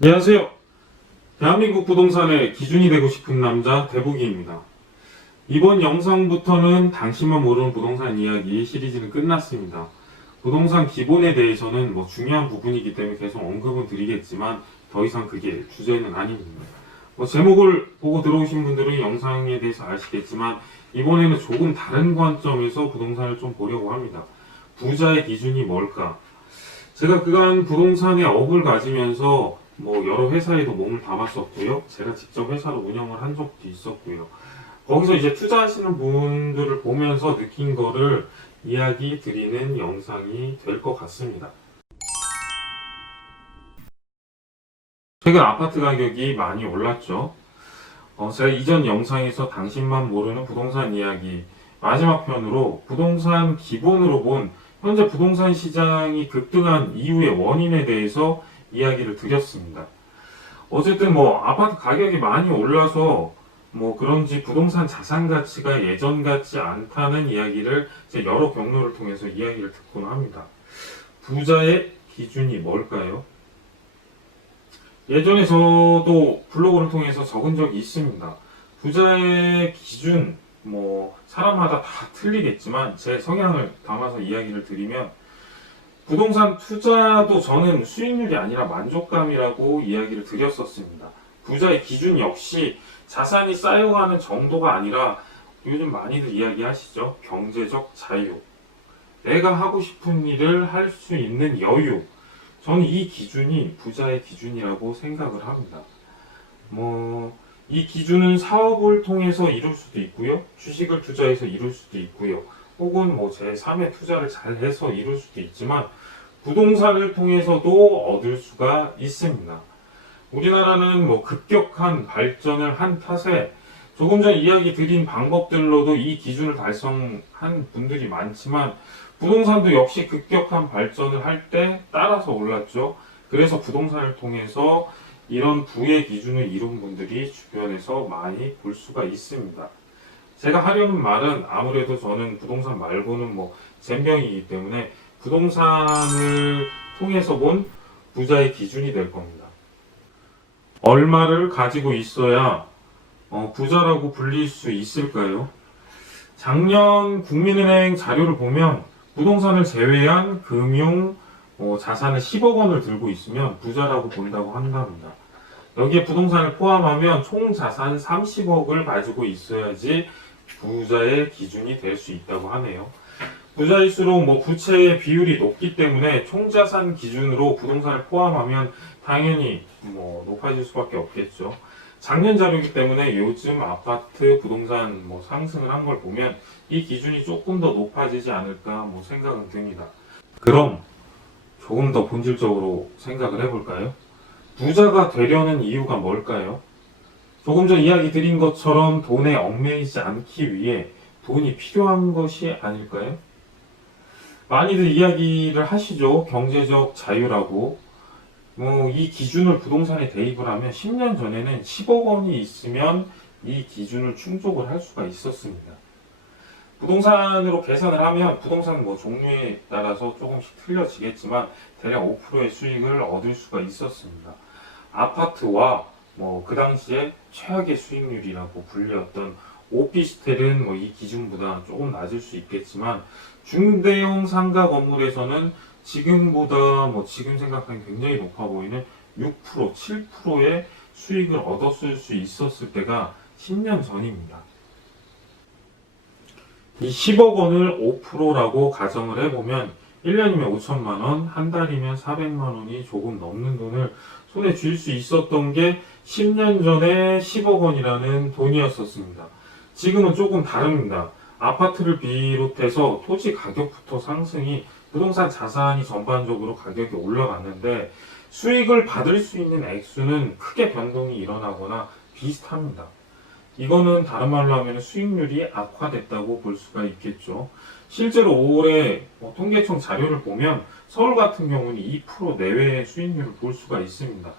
안녕하세요. 대한민국 부동산의 기준이 되고 싶은 남자 대북이입니다. 이번 영상부터는 당신만 모르는 부동산 이야기 시리즈는 끝났습니다. 부동산 기본에 대해서는 중요한 부분이기 때문에 계속 언급은 드리겠지만 더 이상 그게 주제는 아닙니다. 제목을 보고 들어오신 분들은 영상에 대해서 아시겠지만 이번에는 조금 다른 관점에서 부동산을 좀 보려고 합니다. 부자의 기준이 뭘까? 제가 그간 부동산의 업을 가지면서 여러 회사에도 몸을 담았었고요. 제가 직접 회사를 운영을 한 적도 있었고요. 거기서 이제 투자하시는 분들을 보면서 느낀 거를 이야기 드리는 영상이 될 것 같습니다. 최근 아파트 가격이 많이 올랐죠. 제가 이전 영상에서 당신만 모르는 부동산 이야기 마지막 편으로 부동산 기본으로 본 현재 부동산 시장이 급등한 이유의 원인에 대해서 이야기를 드렸습니다. 어쨌든 아파트 가격이 많이 올라서 그런지 부동산 자산 가치가 예전 같지 않다는 이야기를 제 여러 경로를 통해서 이야기를 듣곤 합니다. 부자의 기준이 뭘까요? 예전에 저도 블로그를 통해서 적은 적이 있습니다. 부자의 기준, 사람마다 다 틀리겠지만 제 성향을 담아서 이야기를 드리면 부동산 투자도 저는 수익률이 아니라 만족감이라고 이야기를 드렸었습니다. 부자의 기준 역시 자산이 쌓여가는 정도가 아니라 요즘 많이들 이야기하시죠. 경제적 자유. 내가 하고 싶은 일을 할 수 있는 여유. 저는 이 기준이 부자의 기준이라고 생각을 합니다. 이 기준은 사업을 통해서 이룰 수도 있고요. 주식을 투자해서 이룰 수도 있고요. 혹은 제3의 투자를 잘 해서 이룰 수도 있지만 부동산을 통해서도 얻을 수가 있습니다. 우리나라는 급격한 발전을 한 탓에 조금 전 이야기 드린 방법들로도 이 기준을 달성한 분들이 많지만 부동산도 역시 급격한 발전을 할 때 따라서 올랐죠. 그래서 부동산을 통해서 이런 부의 기준을 이룬 분들이 주변에서 많이 볼 수가 있습니다. 제가 하려는 말은 아무래도 저는 부동산 말고는 젬병이기 때문에 부동산을 통해서 본 부자의 기준이 될 겁니다. 얼마를 가지고 있어야 부자라고 불릴 수 있을까요? 작년 국민은행 자료를 보면 부동산을 제외한 금융 자산을 10억 원을 들고 있으면 부자라고 본다고 한답니다. 여기에 부동산을 포함하면 총 자산 30억을 가지고 있어야지 부자의 기준이 될 수 있다고 하네요. 부자일수록 부채의 비율이 높기 때문에 총자산 기준으로 부동산을 포함하면 당연히 높아질 수밖에 없겠죠. 작년 자료이기 때문에 요즘 아파트 부동산 상승을 한 걸 보면 이 기준이 조금 더 높아지지 않을까 생각은 듭니다. 그럼 조금 더 본질적으로 생각을 해볼까요? 부자가 되려는 이유가 뭘까요? 조금 전 이야기 드린 것처럼 돈에 얽매이지 않기 위해 돈이 필요한 것이 아닐까요? 많이들 이야기를 하시죠. 경제적 자유라고. 이 기준을 부동산에 대입을 하면 10년 전에는 10억 원이 있으면 이 기준을 충족을 할 수가 있었습니다. 부동산으로 계산을 하면 부동산 종류에 따라서 조금씩 틀려지겠지만 대략 5%의 수익을 얻을 수가 있었습니다. 아파트와 그 당시에 최악의 수익률이라고 불렸던 오피스텔은 이 기준보다 조금 낮을 수 있겠지만 중대형 상가 건물에서는 지금보다 지금 생각하면 굉장히 높아 보이는 6%, 7%의 수익을 얻었을 수 있었을 때가 10년 전입니다. 이 10억 원을 5%라고 가정을 해보면 1년이면 5천만 원, 한 달이면 400만 원이 조금 넘는 돈을 손에 쥘 수 있었던 게 10년 전에 10억 원이라는 돈이었었습니다. 지금은 조금 다릅니다. 아파트를 비롯해서 토지 가격부터 상승이 부동산 자산이 전반적으로 가격이 올라갔는데 수익을 받을 수 있는 액수는 크게 변동이 일어나거나 비슷합니다. 이거는 다른 말로 하면 수익률이 악화됐다고 볼 수가 있겠죠. 실제로 올해 통계청 자료를 보면 서울 같은 경우는 2% 내외의 수익률을 볼 수가 있습니다.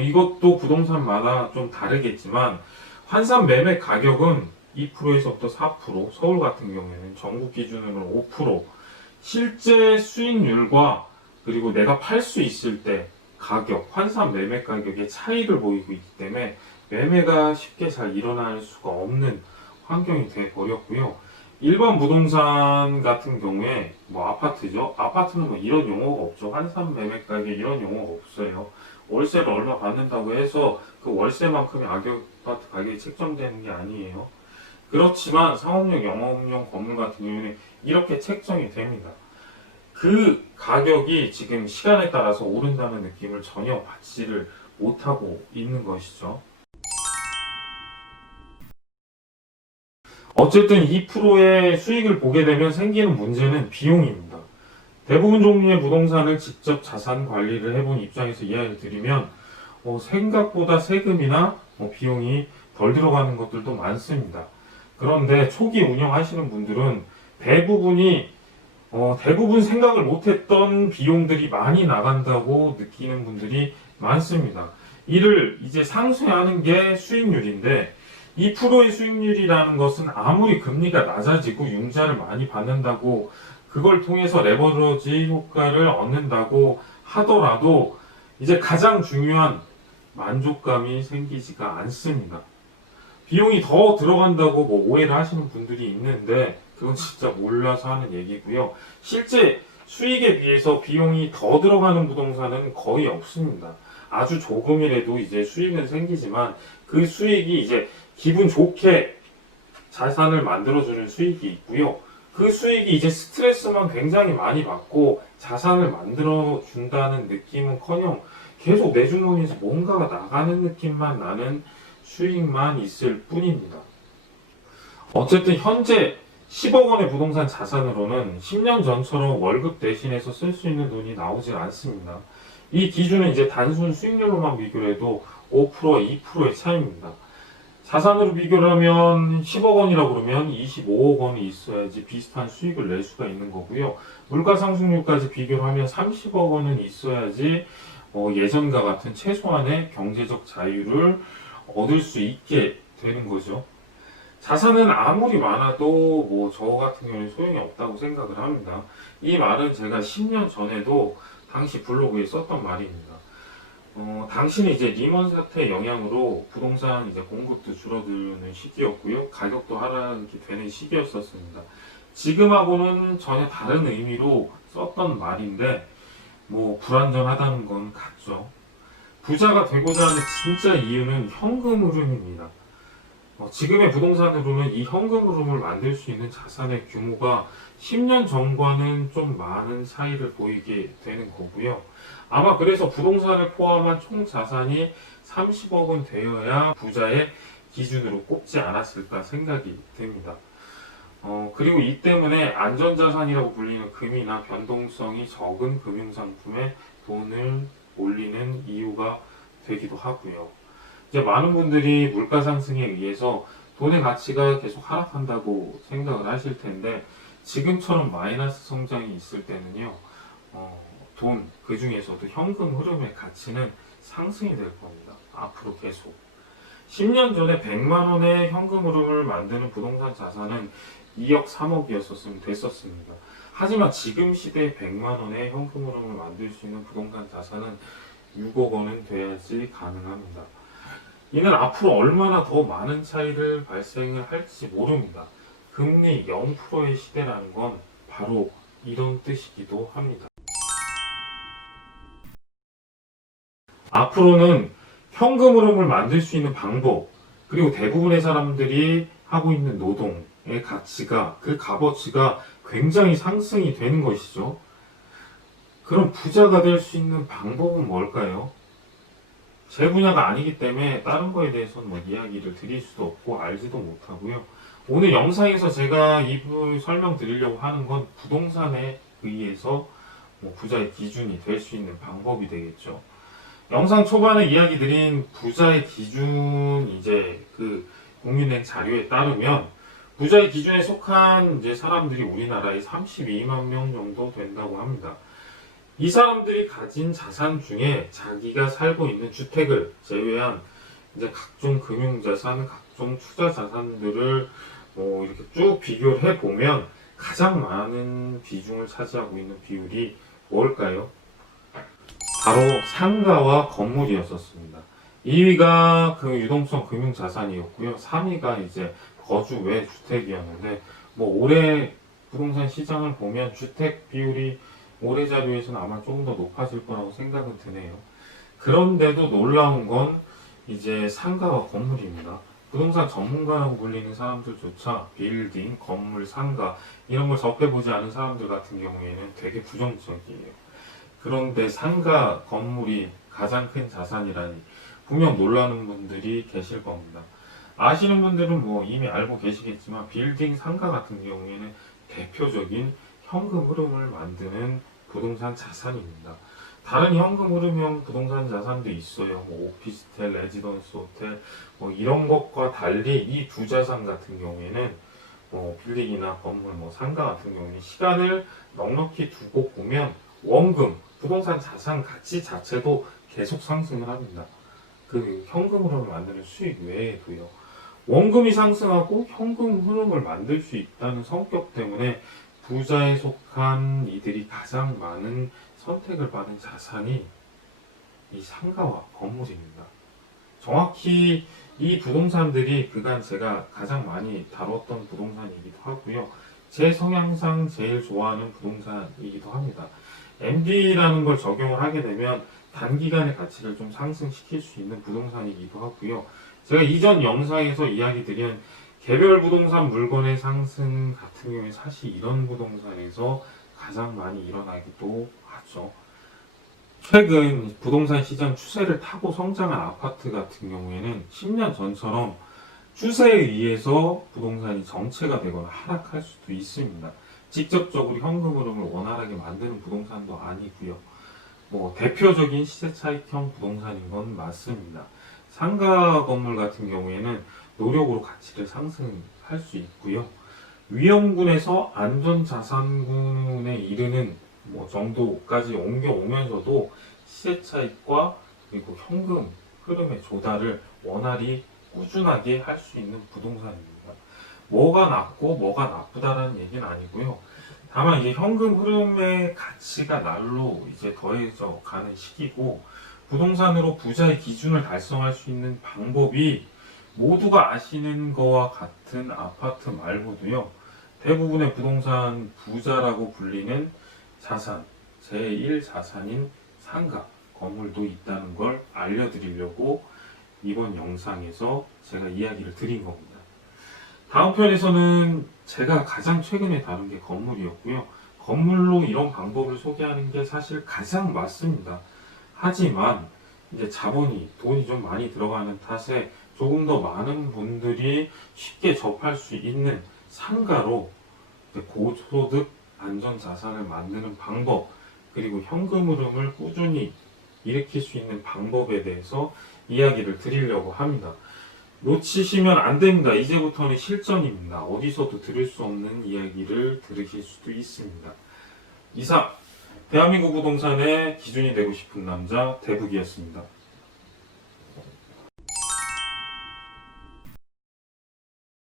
이것도 부동산마다 좀 다르겠지만 환산 매매 가격은 2%에서부터 4%, 서울 같은 경우에는 전국 기준으로 5%, 실제 수익률과 그리고 내가 팔 수 있을 때 가격, 환산 매매 가격의 차이를 보이고 있기 때문에 매매가 쉽게 잘 일어날 수가 없는 환경이 돼 버렸고요. 일반 부동산 같은 경우에 뭐 아파트죠. 아파트는 뭐 이런 용어가 없죠. 환산 매매 가격 이런 용어가 없어요. 월세를 얼마 받는다고 해서 그 월세만큼의 아파트 가격이 책정되는 게 아니에요. 그렇지만 상업용, 영업용 건물 같은 경우는 이렇게 책정이 됩니다. 그 가격이 지금 시간에 따라서 오른다는 느낌을 전혀 받지를 못하고 있는 것이죠. 어쨌든 2%의 수익을 보게 되면 생기는 문제는 비용입니다. 대부분 종류의 부동산을 직접 자산 관리를 해본 입장에서 이야기를 드리면 생각보다 세금이나 비용이 덜 들어가는 것들도 많습니다. 그런데 초기 운영하시는 분들은 대부분 생각을 못했던 비용들이 많이 나간다고 느끼는 분들이 많습니다. 이를 이제 상쇄하는 게 수익률인데 2%의 수익률이라는 것은 아무리 금리가 낮아지고 융자를 많이 받는다고 그걸 통해서 레버러지 효과를 얻는다고 하더라도 이제 가장 중요한 만족감이 생기지가 않습니다. 비용이 더 들어간다고 뭐 오해를 하시는 분들이 있는데 그건 진짜 몰라서 하는 얘기고요. 실제 수익에 비해서 비용이 더 들어가는 부동산은 거의 없습니다. 아주 조금이라도 이제 수익은 생기지만 그 수익이 이제 기분 좋게 자산을 만들어주는 수익이 있고요. 그 수익이 이제 스트레스만 굉장히 많이 받고 자산을 만들어준다는 느낌은커녕 계속 내 주머니에서 뭔가가 나가는 느낌만 나는 수익만 있을 뿐입니다. 어쨌든 현재 10억 원의 부동산 자산으로는 10년 전처럼 월급 대신해서 쓸 수 있는 돈이 나오질 않습니다. 이 기준은 이제 단순 수익률로만 비교를 해도 5%, 2%의 차이입니다. 자산으로 비교를 하면 10억 원이라고 그러면 25억 원이 있어야지 비슷한 수익을 낼 수가 있는 거고요. 물가 상승률까지 비교를 하면 30억 원은 있어야지 예전과 같은 최소한의 경제적 자유를 얻을 수 있게 되는 거죠. 자산은 아무리 많아도 뭐 저 같은 경우는 소용이 없다고 생각을 합니다. 이 말은 제가 10년 전에도 당시 블로그에 썼던 말입니다. 당시는 이제 리먼 사태 영향으로 부동산 이제 공급도 줄어드는 시기였고요. 가격도 하락이 되는 시기였었습니다. 지금하고는 전혀 다른 의미로 썼던 말인데 뭐 불완전하다는 건 같죠. 부자가 되고자 하는 진짜 이유는 현금 흐름입니다. 지금의 부동산으로는 이 현금 흐름을 만들 수 있는 자산의 규모가 10년 전과는 좀 많은 차이를 보이게 되는 거고요. 아마 그래서 부동산을 포함한 총 자산이 30억은 되어야 부자의 기준으로 꼽지 않았을까 생각이 됩니다. 그리고 이 때문에 안전자산이라고 불리는 금이나 변동성이 적은 금융상품에 돈을 올리는 이유가 되기도 하고요. 이제 많은 분들이 물가 상승에 의해서 돈의 가치가 계속 하락한다고 생각을 하실 텐데 지금처럼 마이너스 성장이 있을 때는요, 돈, 그 중에서도 현금 흐름의 가치는 상승이 될 겁니다. 앞으로 계속. 10년 전에 100만 원의 현금 흐름을 만드는 부동산 자산은 2억, 3억이었었으면 됐었습니다. 하지만 지금 시대에 100만 원의 현금 흐름을 만들 수 있는 부동산 자산은 6억 원은 돼야지 가능합니다. 이는 앞으로 얼마나 더 많은 차이를 발생을 할지 모릅니다. 금리 0%의 시대라는 건 바로 이런 뜻이기도 합니다. 앞으로는 현금 흐름을 만들 수 있는 방법, 그리고 대부분의 사람들이 하고 있는 노동의 가치가, 그 값어치가 굉장히 상승이 되는 것이죠. 그럼 부자가 될 수 있는 방법은 뭘까요? 제 분야가 아니기 때문에 다른 거에 대해서는 뭐 이야기를 드릴 수도 없고 알지도 못하고요. 오늘 영상에서 제가 이부 설명드리려고 하는 건 부동산에 의해서 부자의 기준이 될 수 있는 방법이 되겠죠. 영상 초반에 이야기 드린 부자의 기준 이제 그 공유된 자료에 따르면 부자의 기준에 속한 이제 사람들이 우리나라에 32만 명 정도 된다고 합니다. 이 사람들이 가진 자산 중에 자기가 살고 있는 주택을 제외한 이제 각종 금융자산, 각종 투자 자산들을 이렇게 쭉 비교를 해보면 가장 많은 비중을 차지하고 있는 비율이 뭘까요? 바로 상가와 건물이었었습니다. 2위가 그 유동성 금융자산이었고요. 3위가 이제 거주 외 주택이었는데, 뭐 올해 부동산 시장을 보면 주택 비율이 올해 자료에서는 아마 조금 더 높아질 거라고 생각은 드네요. 그런데도 놀라운 건 이제 상가와 건물입니다. 부동산 전문가라고 불리는 사람들조차 빌딩, 건물, 상가 이런 걸 접해보지 않은 사람들 같은 경우에는 되게 부정적이에요. 그런데 상가, 건물이 가장 큰 자산이라니 분명 놀라는 분들이 계실 겁니다. 아시는 분들은 뭐 이미 알고 계시겠지만 빌딩, 상가 같은 경우에는 대표적인 현금 흐름을 만드는 부동산 자산입니다. 다른 현금 흐름형 부동산 자산도 있어요. 뭐 오피스텔, 레지던스 호텔 뭐 이런 것과 달리 이 두 자산 같은 경우에는 뭐 빌딩이나 건물, 뭐 상가 같은 경우는 시간을 넉넉히 두고 보면 원금, 부동산 자산 가치 자체도 계속 상승을 합니다. 그 현금 흐름을 만드는 수익 외에도요. 원금이 상승하고 현금 흐름을 만들 수 있다는 성격 때문에 부자에 속한 이들이 가장 많은 선택을 받은 자산이 이 상가와 건물입니다. 정확히 이 부동산들이 그간 제가 가장 많이 다뤘던 부동산이기도 하고요. 제 성향상 제일 좋아하는 부동산이기도 합니다. MD라는 걸 적용을 하게 되면 단기간의 가치를 좀 상승시킬 수 있는 부동산이기도 하고요. 제가 이전 영상에서 이야기 드린 개별 부동산 물건의 상승 같은 경우에 사실 이런 부동산에서 가장 많이 일어나기도 하죠. 최근 부동산 시장 추세를 타고 성장한 아파트 같은 경우에는 10년 전처럼 추세에 의해서 부동산이 정체가 되거나 하락할 수도 있습니다. 직접적으로 현금 흐름을 원활하게 만드는 부동산도 아니고요. 뭐 대표적인 시세 차익형 부동산인 건 맞습니다. 상가 건물 같은 경우에는 노력으로 가치를 상승할 수 있고요. 위험군에서 안전자산군에 이르는 뭐 정도까지 옮겨오면서도 시세 차익과 그리고 현금 흐름의 조달을 원활히 꾸준하게 할 수 있는 부동산입니다. 뭐가 낫고 뭐가 나쁘다라는 얘기는 아니고요. 다만 이제 현금 흐름의 가치가 날로 이제 더해져 가는 시기고 부동산으로 부자의 기준을 달성할 수 있는 방법이 모두가 아시는 거와 같은 아파트 말고도요. 대부분의 부동산 부자라고 불리는 자산, 제1자산인 상가, 건물도 있다는 걸 알려드리려고 이번 영상에서 제가 이야기를 드린 겁니다. 다음 편에서는 제가 가장 최근에 다룬 게 건물이었고요. 건물로 이런 방법을 소개하는 게 사실 가장 맞습니다. 하지만 이제 자본이, 돈이 좀 많이 들어가는 탓에 조금 더 많은 분들이 쉽게 접할 수 있는 상가로 고소득 안전자산을 만드는 방법, 그리고 현금 흐름을 꾸준히 일으킬 수 있는 방법에 대해서 이야기를 드리려고 합니다. 놓치시면 안 됩니다. 이제부터는 실전입니다. 어디서도 들을 수 없는 이야기를 들으실 수도 있습니다. 이상, 대한민국 부동산의 기준이 되고 싶은 남자 대북이었습니다.